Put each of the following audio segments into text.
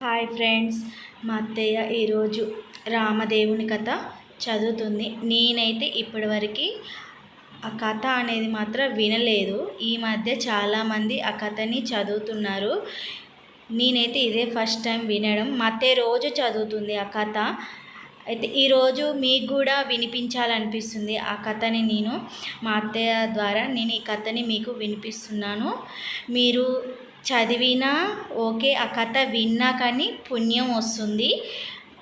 Hi friends మా అత్తయ్య ఈరోజు రామదేవుని కథ చదువుతుంది. నేనైతే ఇప్పటివరకు ఆ కథ అనేది మాత్రం వినలేదు. ఈ మధ్య చాలామంది ఆ కథని చదువుతున్నారు. నేనైతే ఇదే ఫస్ట్ టైం వినడం. మా అత్తయ్య రోజు చదువుతుంది ఆ కథ. అయితే ఈరోజు మీకు కూడా వినిపించాలనిపిస్తుంది ఆ కథని నేను. మా అత్తయ్య ద్వారా నేను ఈ కథని మీకు వినిపిస్తున్నాను. మీరు చదివినా ఓకే ఆ కథ విన్నా కానీ పుణ్యం వస్తుంది.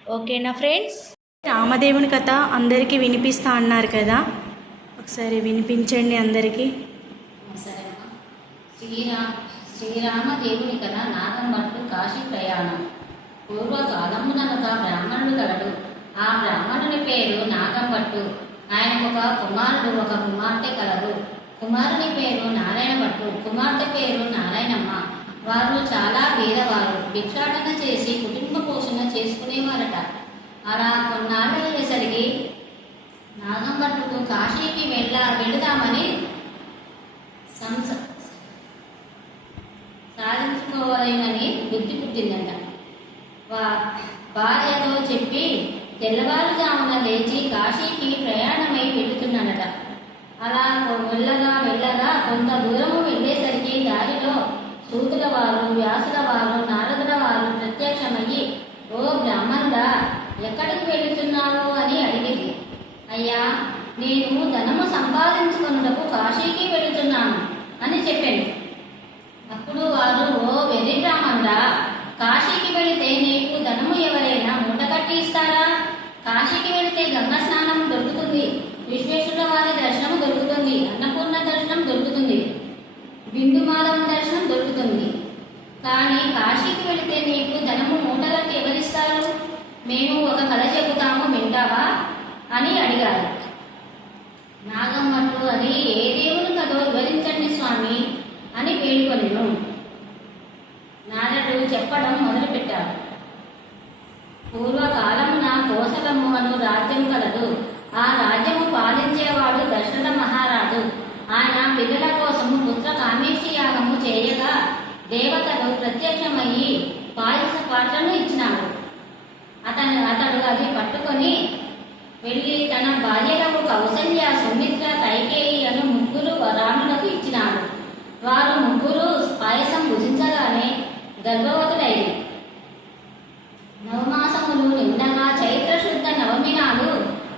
ఓకేనా ఫ్రెండ్స్? రామదేవుని కథ అందరికీ వినిపిస్తా అన్నారు కదా. ఒకసారి వినిపించండి అందరికీ. సరేమ్మా శ్రీరా శ్రీరామదేవుని కథ నాగంబట్టు కాశీ ప్రయాణం. పూర్వకాలమునొక బ్రాహ్మణుడు కలడు. ఆ బ్రాహ్మణుని పేరు నాగంబట్టు ఆయనకు ఒక కుమారుడు ఒక కుమార్తె కలరు కుమారుని పేరు నారాయణ భట్టు కుమార్తె పేరు నారాయణమ్మ. వారు చాలా పేదవారు భిక్షాటన చేసి కుటుంబ పోషణ చేసుకునేవారట. అలా కొన్నాళ్ళు అయ్యేసరికి నాగంబట్టుకు కాశీకి వెళ్ళ వెళుదామని సంస సాధించుకోవాలని బుద్ధి పుట్టిందంట. వా భార్యతో చెప్పి తెల్లవారుజామున లేచి కాశీకి ప్రయాణమై వెళుతున్నాడట అలా వెళ్ళగా వెళ్ళగా కొంత దూరము వెళ్ళేసరికి దారిలో సూతుల వారు వ్యాసుల వారు నారదుల వారు ప్రత్యక్షమయ్యి ఓ బ్రాహ్మణుడా ఎక్కడికి వెళుతున్నావు? అని అడిగింది. అయ్యా నేను ధనము సంపాదించుకున్నటకు కాశీకి వెళుతున్నాను అని చెప్పాను అప్పుడు వారు ఓ వెర్రి బ్రాహ్మణుడా కాశీకి వెళితే నీకు ధనము ఎవరైనా మూటకట్టి ఇస్తారా కాశీకి వెళితే గంగా స్నానం దొరుకుతుంది విశ్వేశ్వరుల వారి దర్శనం దొరుకుతుంది అన్నపూర్ణ దర్శనం దొరుకుతుంది బిందు మాధవ దర్శనం దొరుకుతుంది కానీ కాశీకి వెళితే నీకు ధనము మూటగట్టి ఎవరిస్తారు మేము ఒక కథ చెబుతాము వింటావా అని అడిగారు నాగమ్మట్లు అది ఏ దేవుని కథో వివరించండి స్వామి అని వేడుకొనిను నారదుడు చెప్పడం మొదలుపెట్టాడు పూర్వకాలమున కోసలము అను రాజ్యం కలదు ఆ రాజ్యము పాలించేవాడు దశరథ మహారాజు ఆయన పిల్లల కోసము పుత్ర కామేశి యాగము చేయగా దేవతలు ప్రత్యక్షమయ్యి పాటలను ఇచ్చినాడు. అతను అతడు అది పట్టుకొని వెళ్ళి తన భార్యలకు కౌసల్య సుమిత్ర కైకేయి అను ముగ్గురు రాములకు ఇచ్చినాడు. వారు ముగ్గురు పాయసం భుజించగానే గర్భవతులైంది నవమాసములు నిండగా చైత్ర శుద్ధ నవమి నాడు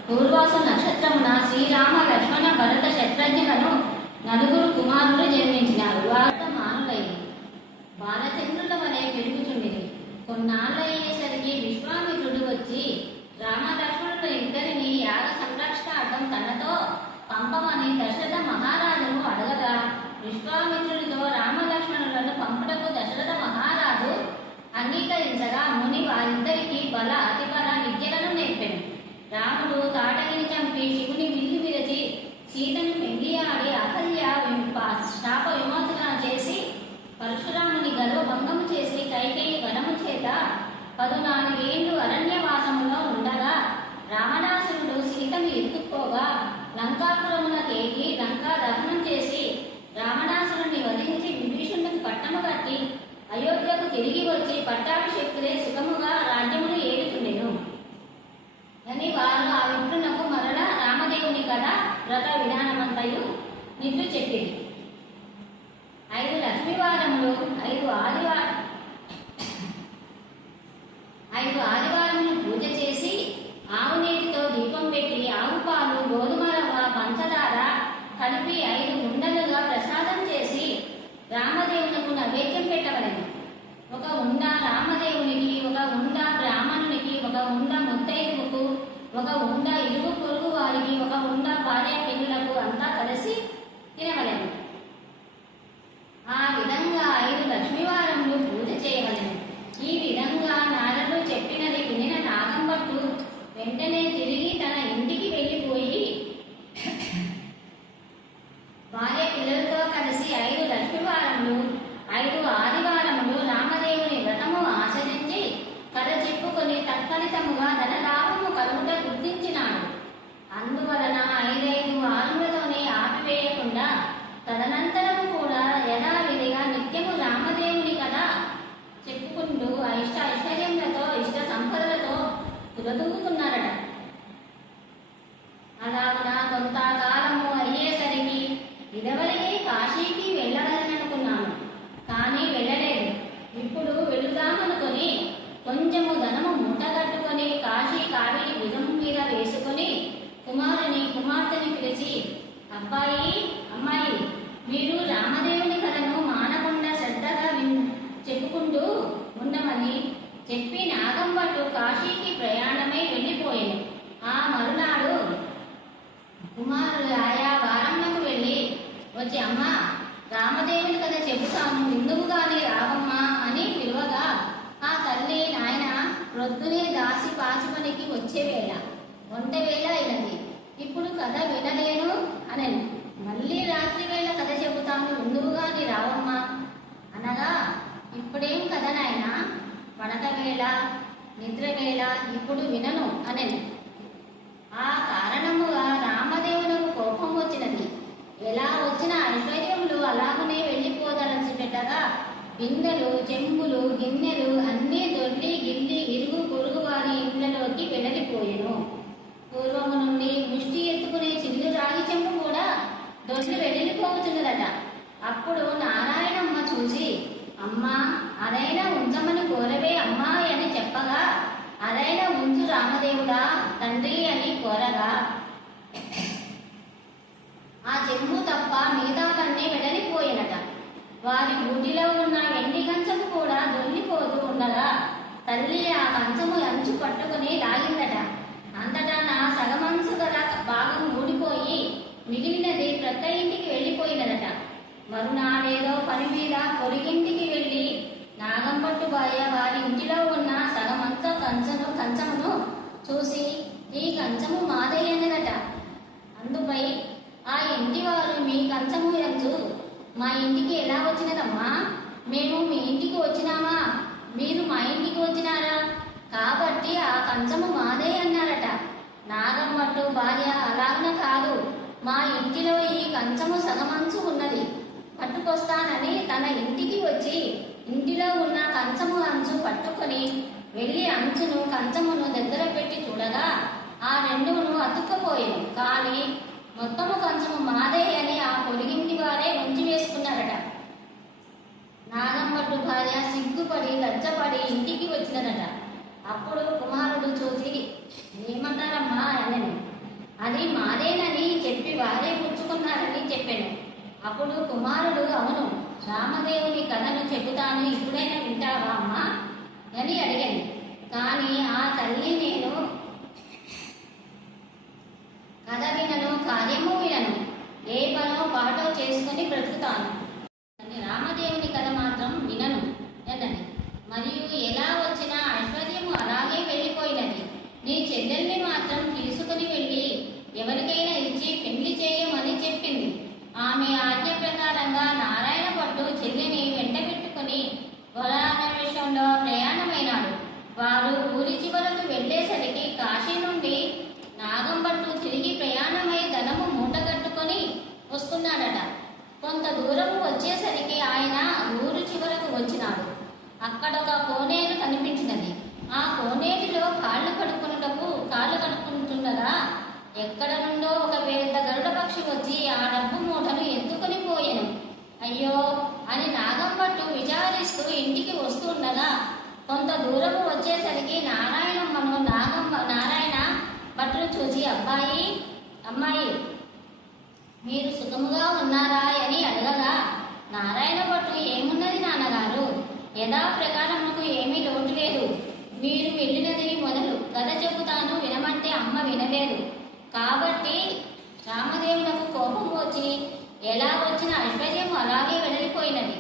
పూర్వాసు నక్షత్రమున శ్రీరామ లక్ష్మణ భరత శత్రుఘ్నులను నలుగురు కొన్నాళ్ళయ్యేసరికి విశ్వామిత్రుడు వచ్చి రామ ఇద్దరిని యాగ సంరక్షణార్థం తనతో పంపమని దశరథ మహారాజును అడగగా. విశ్వామిత్రుడితో రామలక్ష్మణులను పంపుటకు దశరథ మహారాజు అంగీకరించగా ముని వారిద్దరికీ బల అతిబల విద్యలను నేర్పాడు రాముడు తాటగిని చంపి శివుని విల్లు విరచి సీతను పెళ్ళి ఆడి అహల్య శాప విమోచన చేసి పరశురాముని గర్వభంగం చేసి కైకేయి వరము చేత పదునాలుగేండ్లు అరణ్యవాసములో ఉండగా రావణాసురుడు సీతను ఎత్తుకోగా లంకాపురమునకేగి లంకా దహనం చేసి రావణాసురుని వధించి విభీషణుడికి పట్టము కట్టి అయోధ్యకు తిరిగి వచ్చి పట్టాభిషక్తులే సుఖముగా రాజ్యములు ఏలుచుండెను. అని వారు ఆ విప్రునకు మరల రామదేవుని కథ వ్రత విధానమంతయు నిట్లు చెప్పింది ఐదు లక్ష్మీవారములు ఐదు ఆదివారం ఐదు ఆదివారములు పూజ చేసి ఆవు నీటితో దీపం పెట్టి ఆవు పాలు గోధుమ రవ్వ పంచదార కలిపి ఐదు ఉండలుగా ప్రసాదం చేసి రామదేవునకు నైవేద్యం పెట్టవలెను. ఒక ఉండ రామదేవునికి ఒక ఉండ బ్రాహ్మణునికి ఒక ఉండ ముత్తైదువుకు ఒక ఉండ ఇరుగు పొరుగు వారికి ఒక ఉండ భార్య పిల్లలకు అంతా కలిసి తినవలెను ఆ విధంగా ఐదు లక్ష్మీవారములు పూజ చేయవలెను ఈ విధంగా నారదుడు చెప్పినది వినిన నాగంభట్టు వెంటనే తిరిగి తన ఇంటికి వెళ్ళిపోయి భార్య పిల్లలతో కలిసి ఐదు లక్ష్మీవారములు ఐదు ఆదివారములు రామదేవుని వ్రతము ఆచరించి కథ చెప్పుకొని తత్ఫలితముగా ధనలాభము కలుగుట గుర్తించినాడు అందువలన ఐదైదు వారములతోనే ఆపివేయకుండా తన తులతూగుతున్నారట అలాగున కొంతకాలము అయ్యేసరికి ఇదవరికి కాశీకి వెళ్ళగలననుకున్నాను కానీ వెళ్ళలేదు ఇప్పుడు వెళుదామనుకొని కొంచెము ధనము మూటగట్టుకొని కాశీ కావిడి భుజం మీద వేసుకొని కుమారుని కుమార్తెని పిలిచి అబ్బాయి అమ్మాయి మీరు రామదేవుని కథను మానకుండా శ్రద్ధగా విన్ చెప్పుకుంటూ ఉండమని చెప్పి నాగంపట్టు కాశీకి ప్రయాణమై వెళ్ళిపోయాను. ఆ మరునాడు కుమారుడు ఆయా వారమ్మకు వెళ్ళి వచ్చి అమ్మ రామదేవుని కథ చెబుతాను ఎందుకుగాని రావమ్మా అని పిలువగా ఆ తల్లి నాయన ప్రొద్దునే దాసి పాచిపనికి వచ్చే వేళ. వంట వేళ అయినది. ఇప్పుడు కథ వినలేను అని మళ్ళీ రాత్రి వేళ కథ చెబుతాను. ఎందుకుగాని రావమ్మా అనగా ఇప్పుడేం కథ నాయన? పడక నిద్రవేళ ఇప్పుడు వినను అనెను. ఆ కారణముగా రామదేవునకు కోపం వచ్చినది. ఎలా వచ్చిన ఐశ్వర్యములు అలాగనే వెళ్ళిపోదలసి పెట్టగా బిందెలు చెంబులు గిన్నెలు అన్నీ దొర్లి గిల్లి ఇరుగు పొరుగు వారి ఇళ్ళలోకి వెడలిపోయెను పూర్వము నుండి ముష్టి ఎత్తుకునే చిల్లు రాగి చెంబు కూడా దొర్లి వెళ్ళిపోతున్నదట అప్పుడు నారాయణమ్మ చూసి అమ్మా అదైనా ఉంచమని కోరవే అమ్మా అని చెప్పగా అదైనా ఉంచు రామదేవుడా తండ్రి అని కోరగా ఆ చెంబు తప్ప మిగతావన్నీ వెడలిపోయినట వారి గుడిలో ఉన్న వెండి కంచము కూడా దొల్లిపోతూ ఉండగా తల్లి ఆ కంచము అంచు పట్టుకుని లాగిందట. అంతటా నా సగమంచు గల భాగం ఊడిపోయి మిగిలినది ప్రక్క ఇంటికి వెళ్ళిపోయినదట. మరునాడేదో పని మీద పొరిగింటికి వెళ్ళి నాగంపట్టు బాయ వారి ఇంటిలో ఉన్న సగమంత కంచను కంచమును చూసి ఈ కంచము మాదయ్యనదట అందుపై ఆ ఇంటివారు మీ కంచము ఎంచు మా ఇంటికి ఎలా వచ్చినదమ్మా? మేము మీ ఇంటికి వచ్చినామా? మీరు మా ఇంటికి వచ్చినారా? కాబట్టి ఆ కంచము మాదే అన్నారట. నాగమ్మట్టు భార్య అలాగన కాదు. మా ఇంటిలో ఈ కంచము సగమంచు ఉన్నది. పట్టుకొస్తానని తన ఇంటికి వచ్చి ఇంటిలో ఉన్న కంచము అంచు పట్టుకొని వెళ్ళి అంచును కంచమును దగ్గర పెట్టి చూడగా ఆ రెండును అతుక్కపోయాను కానీ మొత్తము కంచము మాదే అని ఆ పొలిగింటి వారే ఉంచి వేసుకున్నారట. నాగమ్మట్టు భార్య సిగ్గుపడి లజ్జపడి ఇంటికి వచ్చినదట. అప్పుడు కుమారుడు చూసి ఏమంటారమ్మా అనను అది మాదేనని చెప్పి వారే పుచ్చుకున్నారని చెప్పాను. అప్పుడు కుమారుడు అవును రామదేవుని కథను చెబుతాను ఇప్పుడైనా వింటావా అమ్మా? అని అడిగాను. కానీ ఆ తల్లి నేను కథ వినను కార్యము వినను. ఏ పనో పాటో చేసుకుని బ్రతుకుతాను. రామదేవుని కథ మాత్రం వినను అన్నది. మరియు ఎలా వచ్చిన ఐశ్వర్యము అలాగే వెళ్ళిపోయినది. నీ చెల్లెల్ని మాత్రం తీసుకుని వెళ్ళి ఎవరికైనా ఇచ్చి పెళ్ళి చేయమని చెప్పింది. ఆమె ఆజ్ఞ ప్రకారంగా నారాయణ పట్టు చెల్లిని వెంట పెట్టుకుని విషయంలో ప్రయాణమైనాడు. వారు ఊరి చివరకు వెళ్ళేసరికి కాశీ నుండి నాగంభట్టు తిరిగి ప్రయాణమై ధనము మూటగట్టుకొని వస్తున్నాడట. కొంత దూరము వచ్చేసరికి ఆయన ఊరు చివరకు వచ్చినాడు. అక్కడ ఒక కోనేరు కనిపించినది. ఆ కోనేటిలో కాళ్ళు కడుక్కున్నటకు కాళ్ళు కడుక్కుంటుండగా ఎక్కడ నుండో ఒక పెద్ద గరుడ పక్షి వచ్చి ఆ డబ్బు మూటను ఎత్తుకొని పోయాను. అయ్యో! అని నాగంపట్టు విచారిస్తూ ఇంటికి వస్తుండగా కొంత దూరము వచ్చేసరికి నారాయణమ్మను నాగమ్మ నారాయణ భట్టును చూసి అబ్బాయి అమ్మాయి మీరు సుఖముగా ఉన్నారా అని అడగగా నారాయణ భట్టు ఏమున్నది నాన్నగారు? యథా ప్రకారమునకు ఏమీ లోటు లేదు. మీరు వెళ్ళినది మొదలు కథ చెబుతాను వినమంటే అమ్మ వినలేదు. కాబట్టి రామదేవులకు కోపం వచ్చి ఎలా వచ్చిన ఐశ్వర్యం అలాగే వెళ్ళిపోయినది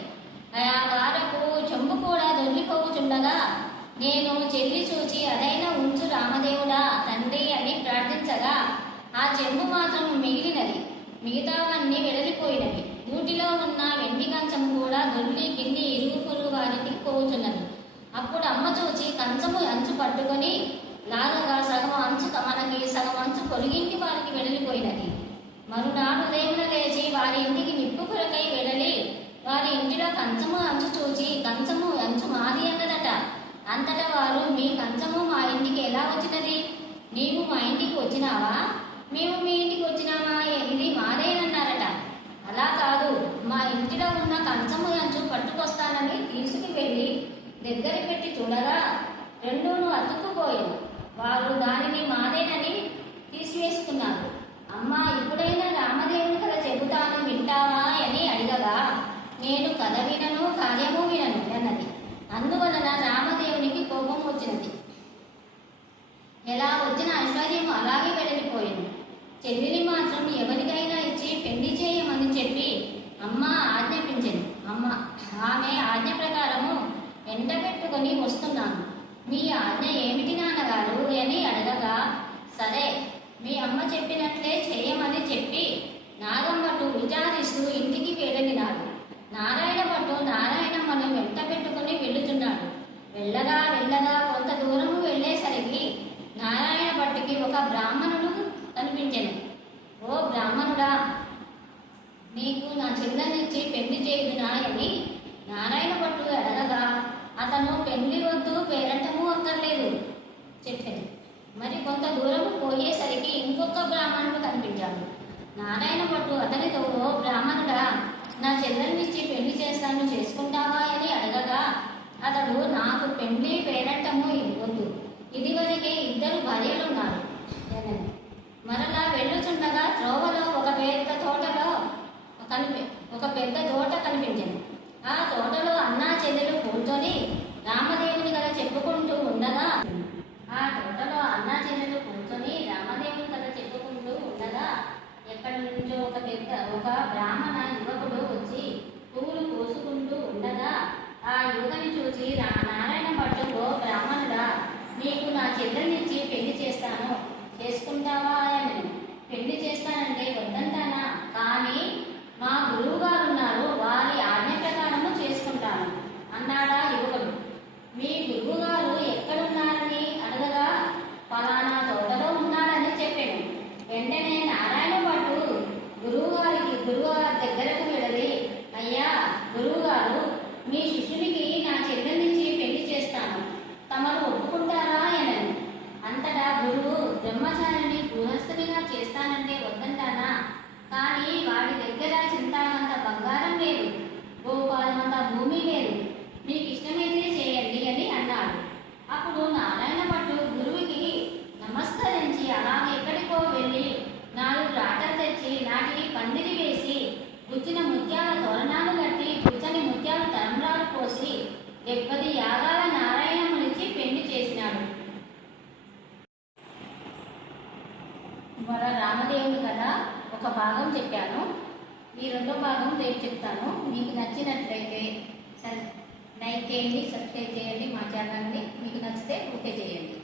ఆ వారకు చెంబు కూడా దొల్లిపోవుచుండగా నేను చెల్లి చూచి అదైనా ఉంచు రామదేవుడా తండ్రి ఆ చెంబు మాత్రం మిగిలినది. మిగతావన్నీ వెడలిపోయినవి. నూటిలో ఉన్న వెండి కంచము కూడా దొల్లి కింది ఇరుగు పొరుగు వారికి పోతున్నది అప్పుడు అమ్మ చూచి కంచము అంచు పట్టుకొని లాగగా సగం అంచు మనకి సగం అంచు పొరుగింటి వారికి వెడలిపోయినది. మరునాడు ఉదయమున లేచి వారి ఇంటికి నిప్పు కొరకై వెళ్ళి వారి ఇంటిలో కంచము అంచు చూచి కంచము అంచు మాది అన్నదట. అంతటా వారు మీ కంచము మా ఇంటికి ఎలా వచ్చినది? నీవు మా ఇంటికి వచ్చినావా? మేము మీ ఇంటికి వచ్చినామా ఇది మాదేనన్నారట అలా కాదు. మా ఇంటిలో ఉన్న కంచము అంచు పట్టుకొస్తానని తీసుకు వెళ్ళి దగ్గర పెట్టి చూడగా రెండూను అతుక్కుపోయాను వారు దానిని మాదేనని తీసివేసుకున్నారు. అమ్మా ఇప్పుడైనా రామదేవుని కథ చెబుతాను వింటావా అని అడిగగా నేను కథ వినను కార్యము వినను అన్నది. అందువలన రామదేవునికి కోపం వచ్చినది. ఎలా వచ్చిన ఐశ్వర్యం అలాగే వెళ్ళిపోయింది చెల్లిని మాత్రం ఎవరికైనా ఇచ్చి పెళ్ళి చేయమని చెప్పి అమ్మ ఆజ్ఞాపించింది. అమ్మ ఆమె ఆజ్ఞ ప్రకారము ఎండ పెట్టుకుని వస్తున్నాను. మీ ఆజ్ఞ ఏమిటి నాన్నగారు అని అడగగా సరే మీ అమ్మ చెప్పినట్లే చేయమని చెప్పి నాగమ్మటు విచారిస్తూ ఇంటికి వెళ్ళినాడు. నారాయణ భట్టు నారాయణమ్మను వెంట పెట్టుకుని వెళ్ళుతున్నాడు వెళ్ళగా వెళ్ళగా కొంత దూరము వెళ్ళేసరికి నారాయణ భట్టుకి ఒక బ్రాహ్మణుడు కనిపించెను. ఓ బ్రాహ్మణుడా నీకు నా చెల్లెనిచ్చి పెళ్ళి చేయుదునా అని నారాయణ భట్టు అడగగా అతను పెళ్ళి వద్దు పేరంటము అక్కర్లేదు చెప్పాను. మరి కొంత దూరం పోయేసరికి ఇంకొక బ్రాహ్మణుడు కనిపించాడు. నారాయణ భట్టు అతనితో ఓ బ్రాహ్మణుడా నా చెల్లెల్నిచ్చి పెళ్ళి చేస్తాను చేసుకుంటావా? అని అడగగా అతడు నాకు పెళ్ళి పేరంటము వద్దు ఇదివరకే ఇద్దరు భార్యలున్నారు. ఉన్నారు మరలా వెళ్ళుచుండగా త్రోవలో ఒక పెద్ద తోటలో కనిపి ఒక పెద్ద తోట కనిపించింది. ఆ తోటలో అన్నా చెల్లెలు కూర్చొని రామదేవుని కథ చెప్పుకుంటూ ఉండగా ఆ తోటలో అన్నా చెల్లెలు కూర్చొని రామదేవుని కథ చెప్పుకుంటూ ఉండగా ఎక్కడి నుంచో ఒక పెద్ద ఒక బ్రాహ్మణ యువకుడు వచ్చి పువ్వులు కోసుకుంటూ ఉండగా ఆ యువకుని చూసి రా నారాయణ భట్టు బ్రాహ్మణుడా నీకు నా చెల్లెల్నిచ్చి పెళ్ళి చేస్తాను చేసుకుంటావా అని పెళ్ళి చేస్తానంటే వద్దంటానా కానీ మా గురువు గారు ఉన్నారు వారి ఆజ్ఞ ప్రకారము చేసుకుంటాను అన్నాడా యువకుడు మీ గురువు గారు ఎక్కడున్నారని అడగగా ఫలానా తోటలో ఉన్నాడని చెప్పాను వెంటనే నారాయణ భట్టు గురువు గారికి గురువు గారి దగ్గరకు వెళ్ళి అయ్యా గురువు గారు మీ శిష్యునికి నా చెల్లెలిచ్చి పెళ్ళి చేస్తాను తమరు ఒప్పుకుంటారా అని అంతటా గురువు బ్రహ్మచారిని గృహస్థునిగా వద్దంటానా కానీ వాడి దగ్గర చింతామంత బంగారం లేదు గోపాలమంత భూమి లేదు. మీకు ఇష్టమైతే చేయండి అని అన్నాడు. అప్పుడు నారాయణ పట్టు గురువుకి నమస్కరించి అలాగే ఎక్కడికో వెళ్ళి నాలుగు రాటలు తెచ్చి నాటి పందిరి పేరు చెప్తాను. మీకు నచ్చినట్లయితే సరే లైక్ చేయండి సబ్స్క్రైబ్ చేయండి మా ఛానల్ని. మీకు నచ్చితే ఓకే చేయండి.